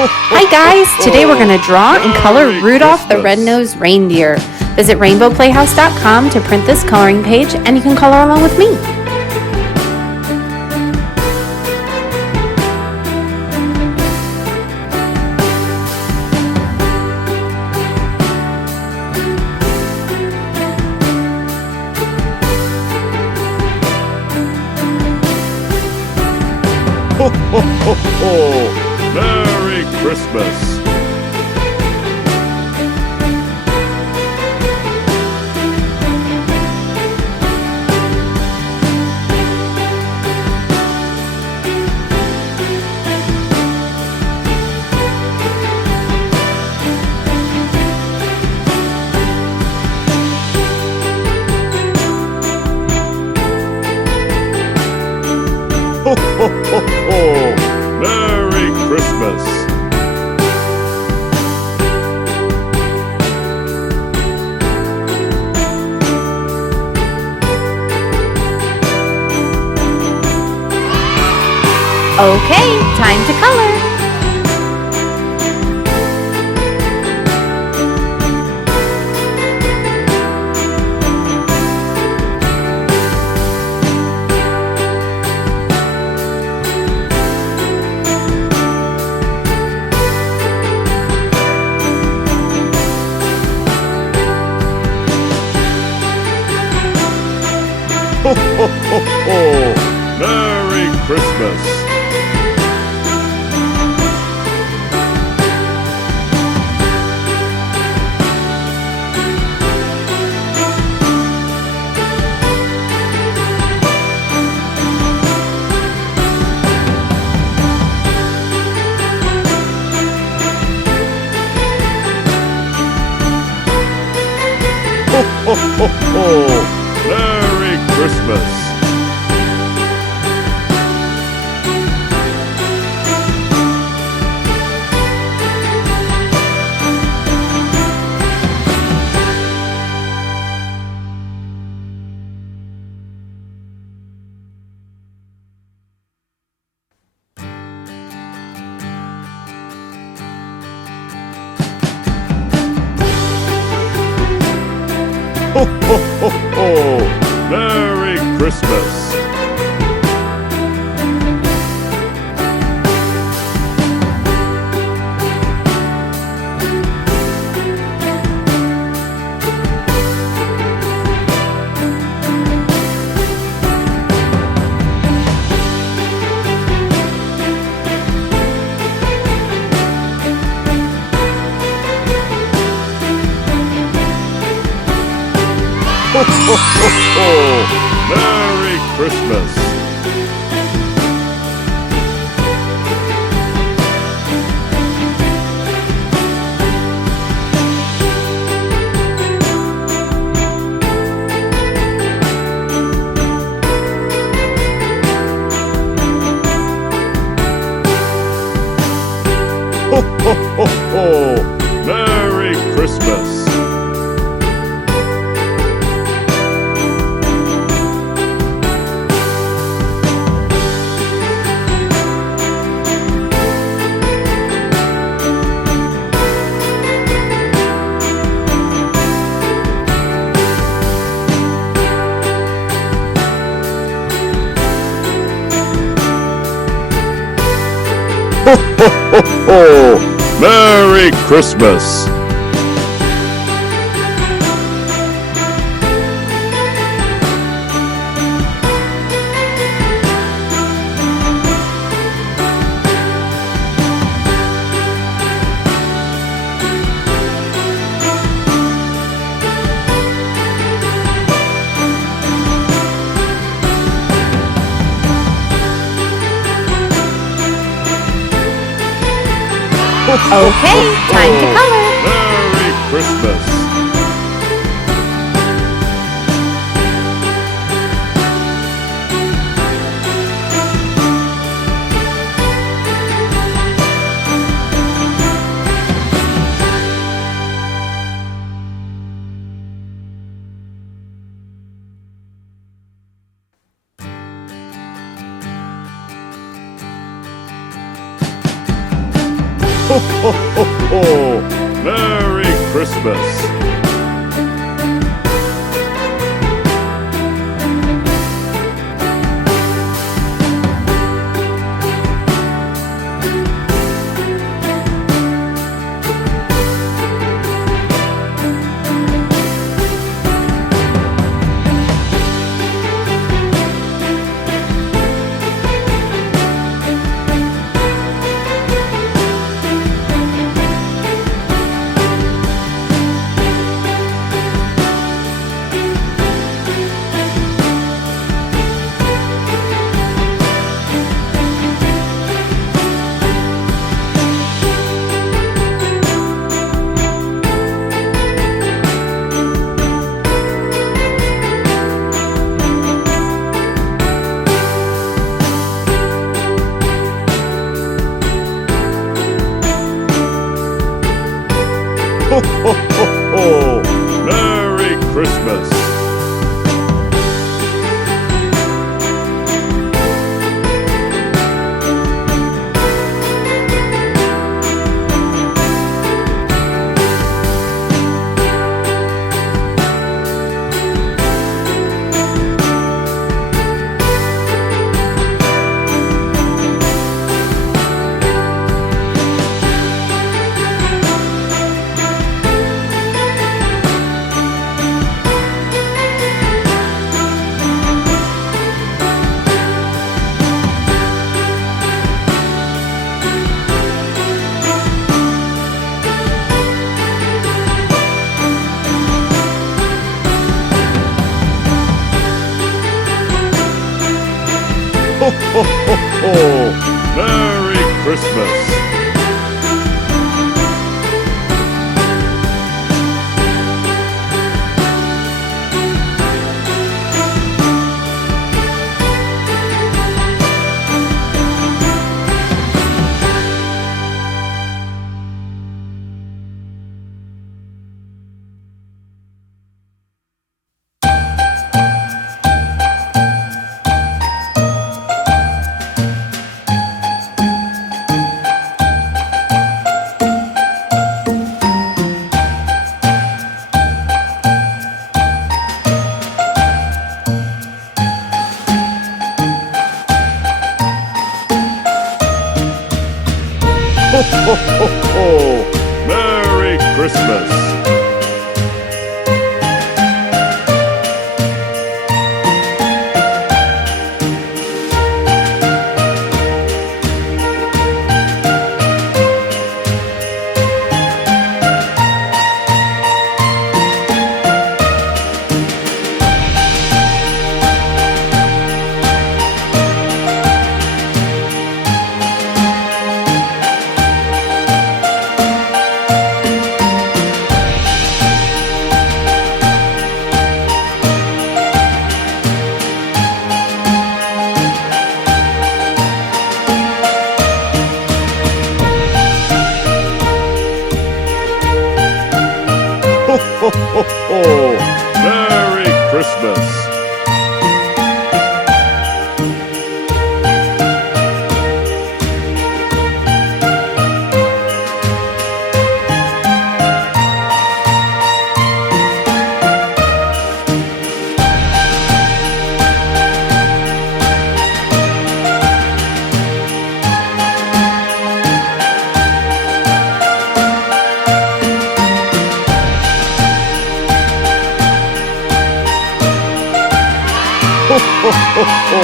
Hi guys! Today we're going to draw and color Rudolph the Red-Nosed Reindeer. Visit rainbowplayhouse.com to print this coloring page, and you can color along with me. Ho, ho, ho, ho! Merry Christmas! Ho, ho, ho, ho! Merry Christmas! Okay, time to color. Ho, ho, ho, ho! Merry Christmas! Ho, ho, ho, ho! Merry Christmas! Ho, ho, ho, ho! Merry Christmas! Ho, ho, ho, ho! Merry Christmas! Ho, ho, ho, ho! Merry Christmas! Ho, ho, ho, ho! Merry Christmas! Okay, time to color. Merry Christmas! Ho, ho, ho, ho! Merry Christmas! Ho, ho, ho, ho! Merry Christmas! Ho, ho, ho, ho! Merry Christmas! Ho, ho, ho, ho! Merry Christmas! Ho, ho, ho, ho! Merry Christmas! Ho, ho, ho, ho!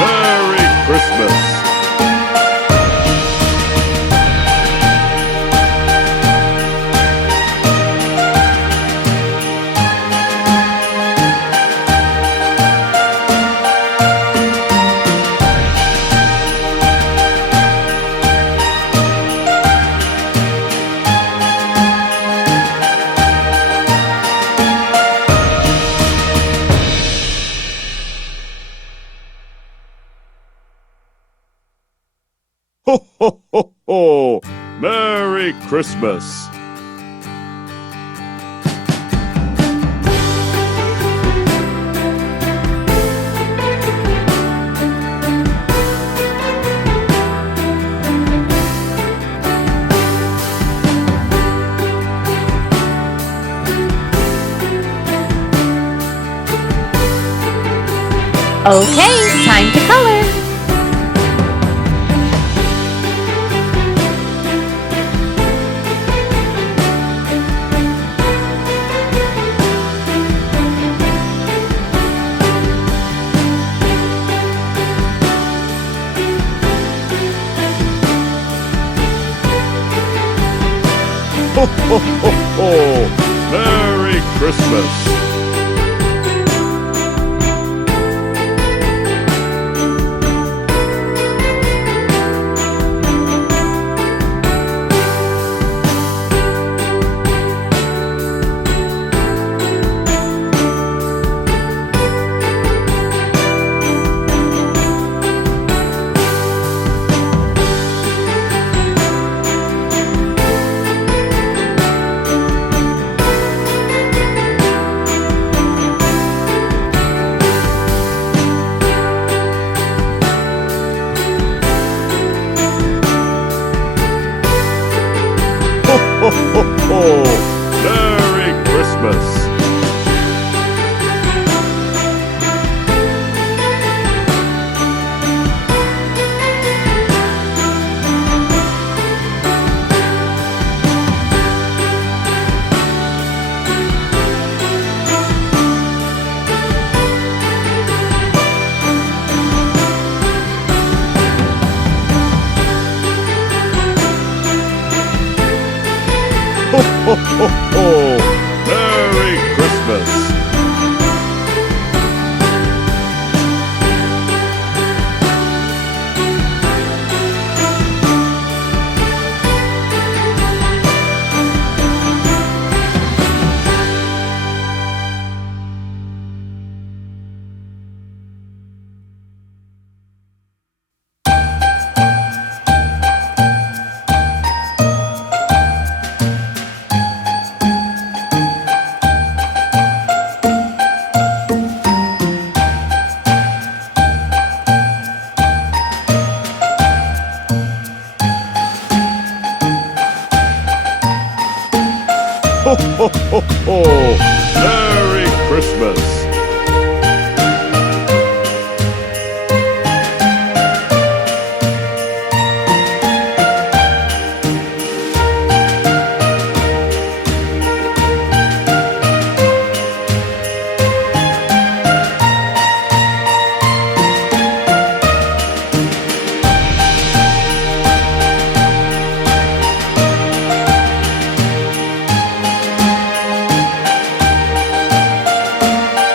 Merry Christmas! Ho, ho, ho, ho! Merry Christmas! Okay, time to color. Ho, ho, ho, ho! Merry Christmas! Ho, ho, ho! Merry Christmas! Ho, ho, ho, ho! Merry Christmas! Ho, ho, ho, ho! Merry Christmas!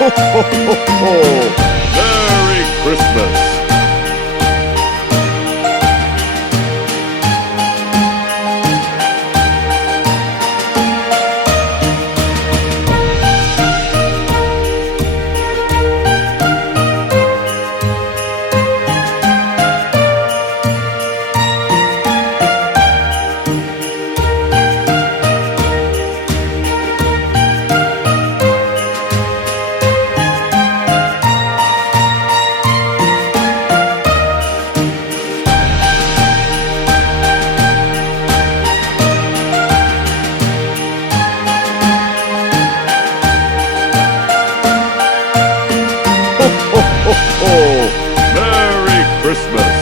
Ho, ho, ho, ho! Merry Christmas! Ho, ho, ho! Merry Christmas!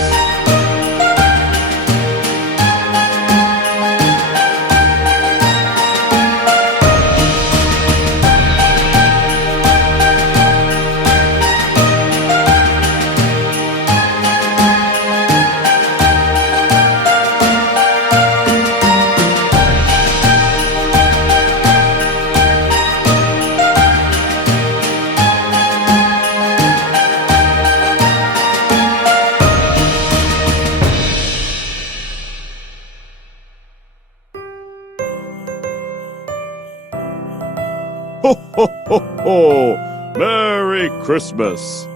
Ho, ho, ho, ho! Merry Christmas!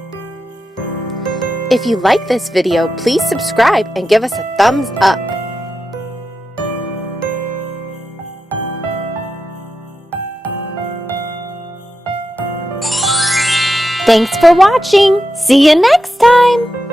If you like this video, please subscribe and give us a thumbs up. Thanks for watching. See you next time.